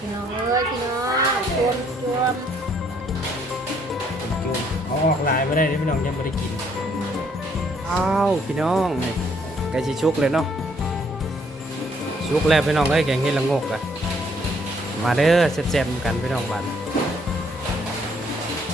พี่น้องเอ้ยพี่น้องรวมรวมจุ่มเอาออกลายไม่ได้เด้อพี่น้องยังไม่ได้กินอ้าวพี่น้องนี่ใกล้สิชุกเลยเนาะชุกแล้วพี่น้องเอ้ยแกงเห็ดละงกอะมาเด้อแซ่บๆกันพี่น้องบ้าน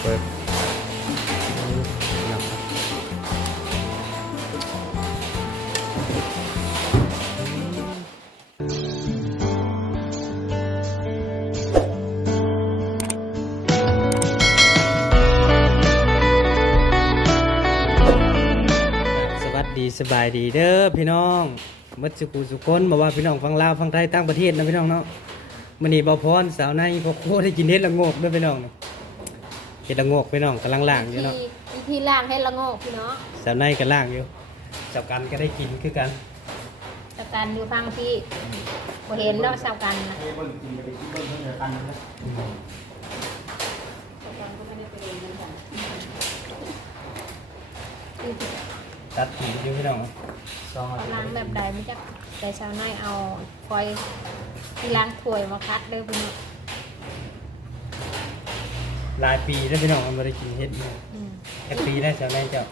เปิด สดีสบายดีเด้อพี่น้องมัดสุกุสุคนบอกว่าพี่น้องฟังลาวฟังไทยต่างประเทศนะพี่น้องเนาะมันนี่เบาพรสาวในพ่อโคได้กินเห็ดละโงกเด้วยพี่น้องเห็ดละโงกพี่น้องกำลังล่างอยู่ที่เนาะวิธีล่างให้ละโงกพี่น้องสาวในก็ล่างอยู่สาวกันก็ได้กินคือกันสกันอยู่ฟังพี่บ่เห็นเนาะสาวกันนะสาวกันก็ไม่ได้ไปเรียนกันค่ะ ตัดผิวอยู่พี่น้องซองล้างแบบใดไม่จักแต่ชาวนาเอาคอยที่ล้างถ้วยมาคัดเด้อพี่น้องหลายปีแล้วพี่น้องมันไม่ได้กินเห็ดมาอืมแค่ปีแล้วสาวในเจ้า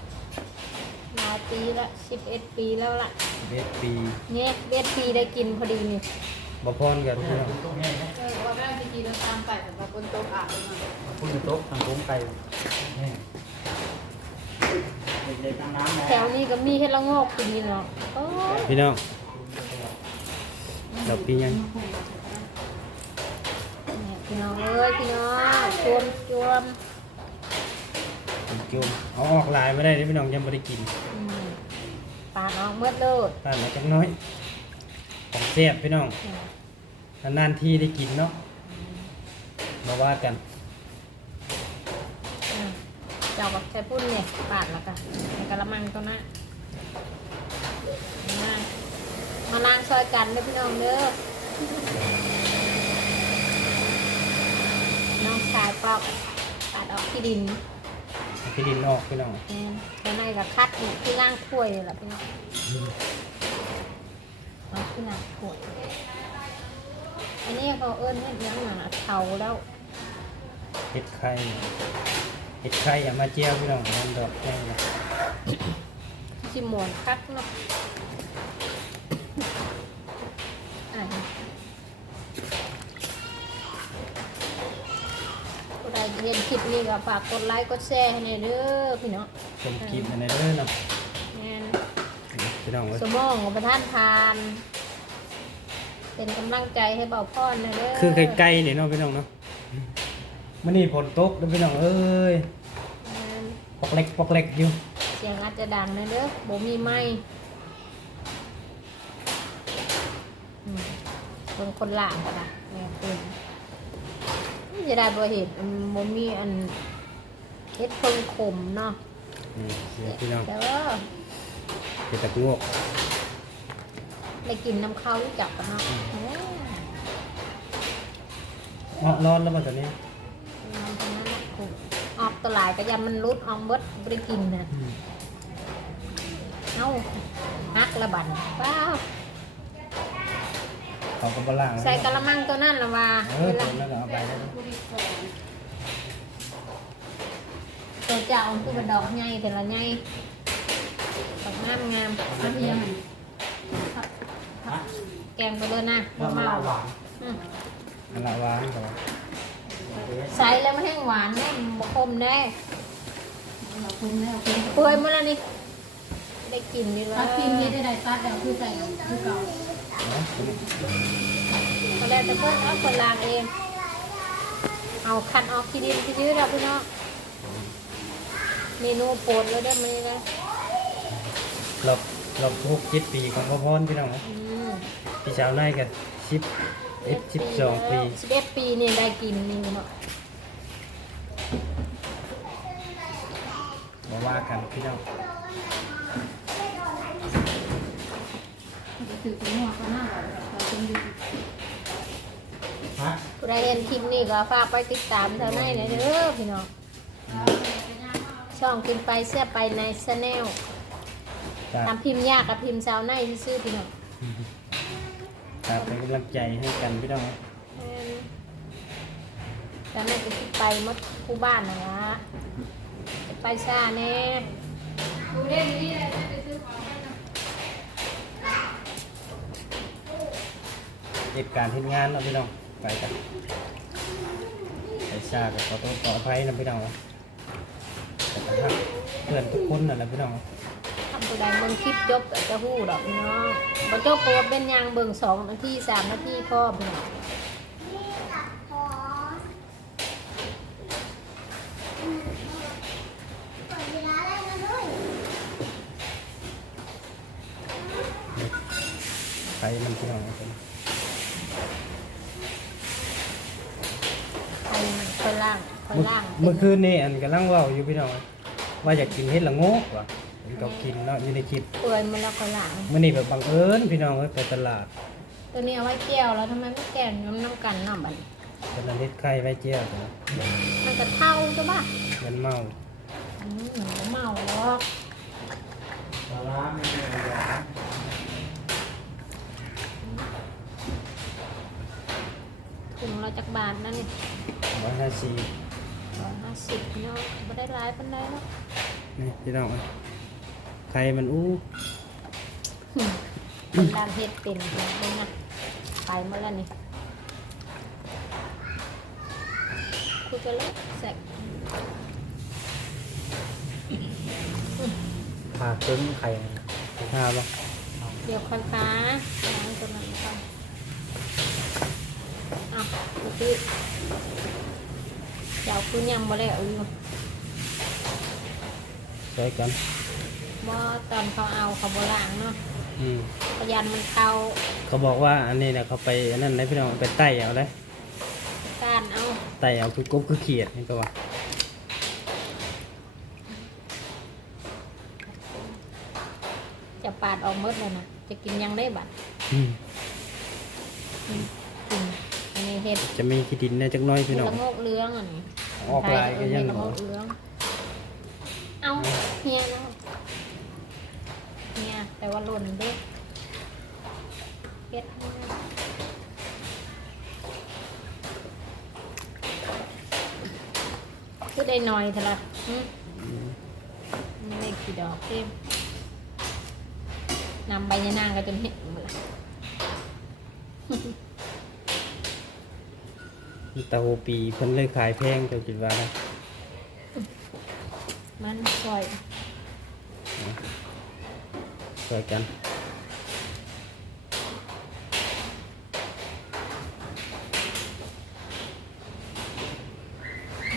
หลายปีละสิบเอ็ดปีแล้วล่ะเบ็ดปีเนี่ยเบ็ดปีได้กินพอดีนี่บาพรกับพี่น้องเออว่าแม่ที่กินแล้วตามไปแต่ว่าคนโตอาบมาพูดโต๊ะทางโค้งไก่ แถวนี้ก็มีเฮ็ดละโงกกินนี่เนาะโอ้ยพี่น้องดอกปียังเนี่ยพี่น้องเอ้ยพี่น้องชวมชวมจุ่มเอาออกลายไม่ได้เด้อพี่น้องยังไม่ได้กินอืมปาดออกเมื่อโลดตัดมาจักหน้อยของแซ่บพี่น้องเนี่ยนานๆที่ได้กินเนาะมาว่ากันอะ เจ้ากับใช้พุ่นเนี่ยปาดแล้วกันในกระมังตัวนั้นมามาล้างซอยกันเด้อพี่น้องเด้อน้องชายปอกปาดออกที่ดินเอาพี่ดินออกพี่น้องแม่นข้างในก็คัดอยู่ที่ล่างถ้วยเลยล่ะพี่น้องเอาที่ล่างถ้วยอันนี้เขาเอิ้นเฮ็ดหยังหนาเทาแล้วเห็ดไข่เห็ดไข่อย่ามาเจียวพี่น้องมันดอกแก้งเลยชิมวนคักเนาะอะผู้ใดเห็นคลิปนี้ก็ฝากกดไลค์กดแชร์ให้หน่อยเด้อพี่น้องชมคลิปอันนี้เด้อเนาะแม่นพี่น้องเว้ยสมองของประธานทาน เป็นกำลังใจให้เบาพ่อนหนะเด้อคือไกลๆนี่เนาะพี่น้องเนาะมันนี่ฝนตกเด้อพี่น้องเอ้ยแม่น ปอกเล็กปอกเล็กอยู่ เสียงอาจจะดังนะเด้อบ่มีไม้อืมเป็นคนล่างก็ได้แม่เป็นจะได้บ่เห็นอันบ่มีอันเฮ็ดเพิ่งขมเนาะนี่เดี๋ยวพี่น้องแต่ว่าเห็ดตะกงวกได้กินน้ำข้าวรู้จักกันเนาะเอ้ยเอาร้อนแล้วมาตอนนี้มันเป็นนั่นแหละขม ออกตวหลายก็ยามันรุดออกเบิดบ่ได้กินน่ะอืมเอ้าฮักละบันว้าวเขาก็บล่างใส่กะละมังตัวนั่นละว่าเออตัวนั้นก็เอาไปแล้วตัวเจ้าคือเป็นดอกใหญ่แต่ละใหญ่ดอกงามงามอันนี้ยังแกงไปเลยนะมะเมาอืมอันละหวานก่อน ใส่แล้วมันแห้งหวานแน่บกคมแน่เปื่อยมาแล้วนี่ได้กินดีเลยปัดพิมพ์นี้ได้ได้ปัดแล้วคือใส่คือเก่าเนาะก็แล้วแต่เพื่อนเอาคนล้างเอง เอาคันออกที่ดินที่ยืดแล้วพี่น้องเมนูโปรดเลยได้ไหมนะเราเราทุกเจ็ดปีของพ่อพรพี่น้องนะอืม พี่สาวในกันสิบ เอ็ดสิบสองปี สิบเอ็ดปีเนี่ยได้กินนี่เนาะมาว่ากันพี่น้องถือเป็นหัวก็น่ารักเราเป็นดีฮะผู้ใดเห็นคลิปนี้ก็ฝากไปติดตามเท่านั้นนะเด้อพี่น้องช่องกินไปเสียไปในชาแนลจากทำพิมพ์ยากกับพิมพ์สาวในซื่อๆพี่น้อง จากเป็นกำลังใจให้กันพี่น้องแม่นแต่แม่จะคิดไปหมดคู่บ้านนะวะจะไปซ่าแน่ดูเล่นนี่เลยไปซื้อของให้นะเหตุการณ์ที่งานเนาะพี่น้องไปกันไปซากับขอโทษขออภัยนะพี่น้องแต่ก็ฮักเพื่อนทุกคนนั่นแหละพี่น้อง ทำตัวใดเบิ่งคลิปจบก็จะหู้ดอกพี่น้องบ่จบก็ว่าเป็นยังเบิ่งสองนาทีสามนาทีพอพี่น้องไปมันพี่น้องเป็นใครค่อยล่างค่อยเมื่อล่างเมื่อคืนนี่อันกำลังเว่าอยู่พี่น้องว่าอยากกินเห็ดละโงกว่ะ ผมก็กินเนาะอยู่ในคลิปเปื่อยมาแล้วค่อยล่างมื่อนี้แบบบังเอิญพี่น้องเอ้ยไปตลาดตัวนี้เอาไว้แก้วแล้วทำไมไม่แก้วน้ำน้ำกันน้ำบัดนเป็นอันเฮ็ดไข่ไว้เจียวนะมันก็เท่าจ้ะบ้ามันเมาอืมหนูเมาหรอกถุงเราจากบาทนั่นนี่ร้อยห้าสิบร้อยห้าสิบเนาะไม่ได้ร้ายปันไดเนาะนี่พี่น้องเอ้ย ไข่มันอู้คนดานเฮ็ดเป็นเลยนะไปหมาแล้วนี่คุยกันเลยแสกผ่าครึ่งไข่ห้าบ่เดี๋ยวค่อยฟ้าล้างตัวนั้นก่อนเอาเมื่อกี้เจ้าคุณยังบ่ได้เอาอยู่ใช้กัน บ่ตอนเขาเอาเขาบ่ล้างเนาะอืมพยันมันเข้าเขาบอกว่าอันนี้นะเขาไปอันนั้นนะพี่น้องไปไต่เอาเลยก้านเอาไต่เอาคือกบคือเขียดนี่ก็ว่าจะปาดออกหมดเลยนะจะกินยังได้บัดอืมอืมกินอันนี้เฮ็ดจะมีขี้ดินในจักหน้อยพี่น้องละโงกเหลื้องอันนี้ออกลายก็ยังละหมโงดกเหลื้องเอาเฮียเนาะเฮียแต่ ว่าหล่นเด้เฮ็ดให้นะคือได้หน่อยเท่าไหร่หึไม่ได้กี่ดอกเต็มนำใบยะนางก็จนเห็นหมดละตาโฮปีเพิ่นเลยขายแพงเจ้าคิดว่านะมันซอย ช่วยกัน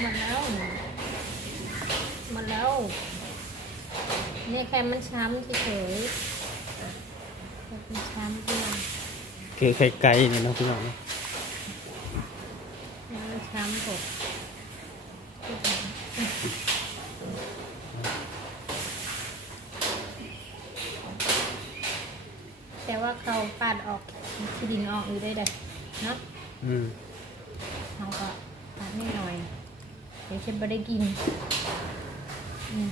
มันแล้วมันแล้วนี่แค่มันช้ำเฉยๆแค่มันช้ำเพียงคือไข่ไก่นี่เนาะพี่น้องมันช้ำถูก แต่ว่าเขาปาดออกที่ดินออกอยู่ได้เลยเนาะอืมเราก็ปาดนิดหน่อย เดี๋ยวฉันไม่ได้กินอืม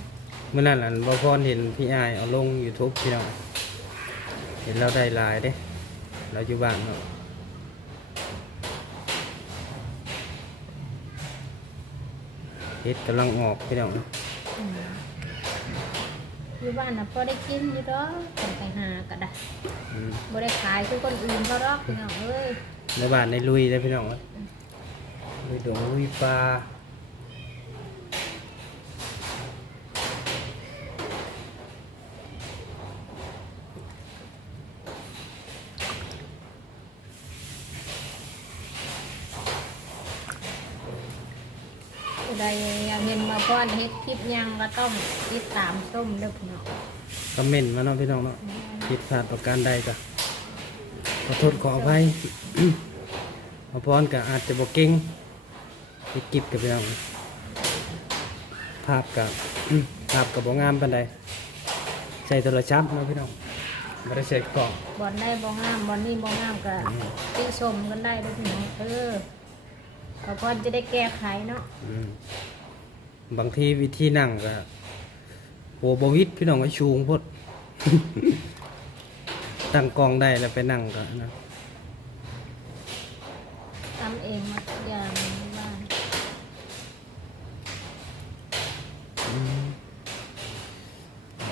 เมื่อนั้นอันบ่พรเห็นพี่อายเอาลง YouTube พี่น้องเห็นเราได้หลายเด้เราอยู่บ้านเนาะเฮ็ดกำลังออกพี่น้องอืม อยู่บ้านนะพอได้กินอยู่ดอกต้องไปหาก็ได้อืมบ่ได้ขายคือคนอื่นเขาดอกพี่น้องเอ้ยในบ้านในลุยได้พี่น้องเอ้ยลุยดงลุยปลา ใดอยากเห็นมาพ่อนเฮ็ดคลิปหยังก็ต้องติดตามส้มเด้อพี่น้องคอมเมนต์มาเนาะพี่น้องเนาะผิดพลาดประการใดก็ขอโทษขออภัย พอพรก็อาจจะบ่เก่งไปกิบกับพี่น้องภาพกับภาพกับบ่งามปานใดใช้โทรศัพท์เนาะพี่น้องบ่ได้ใช้กล้องบอลได้บ่งามบอลนี่บ่งามก็ติชมกันได้เด้อพี่น้องเออ ขอพรจะได้แก้ไขเนาะบางทีวิธีนั่งก็โอบวิดพี่น้องก็ชูงพด ตั้งกองได้แล้วไปนั่งก็นะทำเองมาทุกอย่างในบ้าน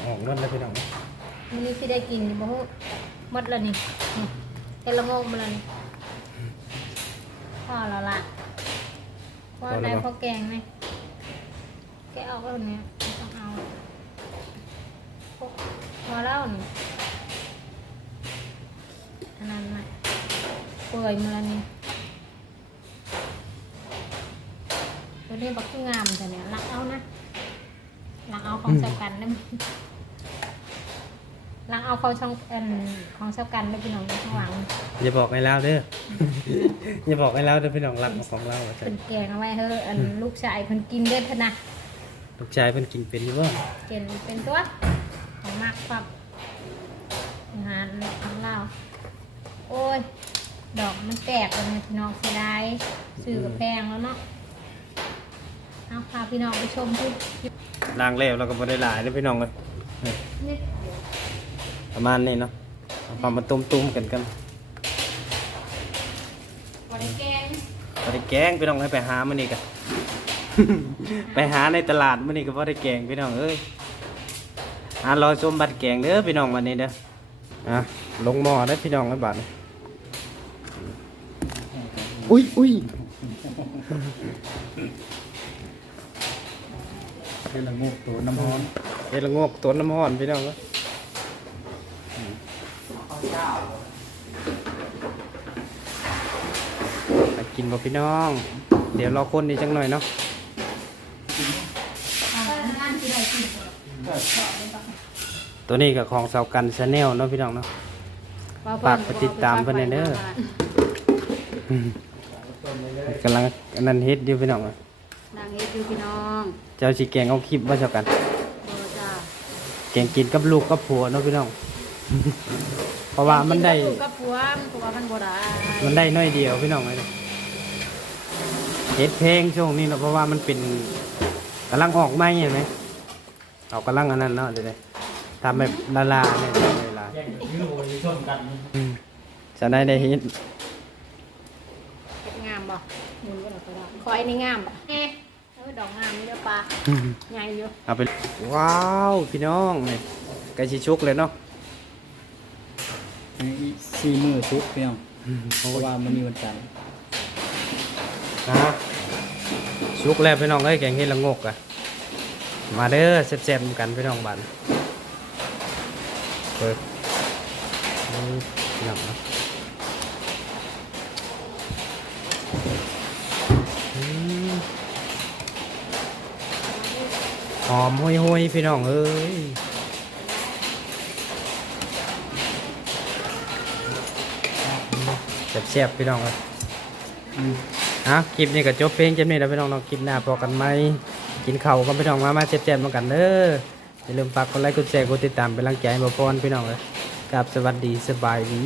ออกนั่นแล้วพี่น้องมื้อนี้ที่ได้กินนี่บ่ฮู้หมดแล้วนี่นี่แต่ละโงงมาแล้วนี่พอแล้วล่ะ พอได้พอแกงไหมแกะออกแล้วเนี่ยไม่ต้องเอาพอแล้วนี่อันนั้นไหมเปื่อยมาแล้วนี่ตัวนี้บักคืองามแต่เนี่ยรักเอานะรักเอาของสำคัญได้ไหม ล้างเอาเขาช่องเอ็นของเช่ากันไม่พี่น้องข้างหลังอย่าบอกให้เราเด้อ อย่าบอกให้เราเด้อพี่น้องรักของเราว่าซั่เป็นนแกงเอาไว้เฮ้ออันลูกชายเพิ่นกินเด็ดพะนะลูกชายเพิ่นกินเป็นอยู่บ่กินเป็นตัวของมากครับอาหารของเราโอ้ย ดอกมันแตกเลยพี่น้องเสียดายซื้อกับแพงแล้วเนาะเอาพาพี่น้องไปชมทุกล้างแล้วเราก็บ่ได้หลายเด้อพี่น้องเอ้ยนี่ ประมาณนี้เนาะเอาความมาตุ้มๆกันกันบริแกงบ่ได้แกงพี่น้องให้ไปหามื้อนี้กัน ไปหาในตลาดมื้อนี้ก็บ่ได้แกงพี่น้องเอ้ยหารอชมบัตรแกงเด้อพี่น้องวันนี้เด้ออะลงหม้อเด้อพี่น้องไอ้บาดนี้อุ้ยอุ้ยเป็นละงูตัวน้ำร้อนเฮ็ดละโงกตัวน้ำร้อนพี่น้องเอ้ย ไปกินบ่พี่น้อง เดี๋ยวรอคนนี้จังหน่อยเนาะตัวนี้กับของเสากันชาแนลเนาะพี่น้องเนาะฝากไปติดตามเพิ่นเด้ออืมกำลังอันนั้นเฮ็ดอยู่พี่น้องเอ้ยนางเฮ็ดอยู่พี่น้อง เจ้าสิแกงเอาคลิปว่าเสากันโบจ้าแกงกินกับลูกกับผัวเนาะพี่น้อง เพราะว่ามันได้กิกับผัวมันผัวมันบ่ได้มันได้น้อยเดียวพี่น้องเลยเฮ็ดเพลงช่วงนี้เนาะเพราะว่ามันเป็นกำลังออกใหม่เห็นไหมเอากำลังอันนั้นเนาะเดี๋ยวๆทำแบบละลาเนี่ยเวลาแย่งยื้อโวยชนกันอืมจะได้ได้เฮ็ดเฮ็ดงามบ่มุนก็ดอกกระดาษคอยนี่งามบ่เอ๊ะเออดอกงามนี่เด้อปลาอืมใหญ่อยู่เอาไปว้าวพี่น้องนี่ไก่ชิชุกเลยเนาะอี สี่มือชุกเพียงอืมเพราะว่ามันมีวันจันทร์นะฮะชุกแล้วพี่น้องเอ้ยแกงเฮ็ดละงกอะมาเด้อแซ่บๆกันพี่น้องบ้านเปิดนี่พี่น้องเนาะอืมหอมห้วยๆพี่น้องเอ้ย แซ่บๆพี่น้องเอ้ยอืมฮะคลิปนี้ก็จบเพลงจำนี้แล้วพี่น้องเน้องคลิปหน้าพอกันไหมกินข้าวกันพี่น้องมามาเจ็บๆมากันเด้ออย่าลืมฝากกดไลค์กดแชร์กดติดตามเป็นกำลังใจให้บ่พรพี่น้องเลยกับสวัสดีสบายดี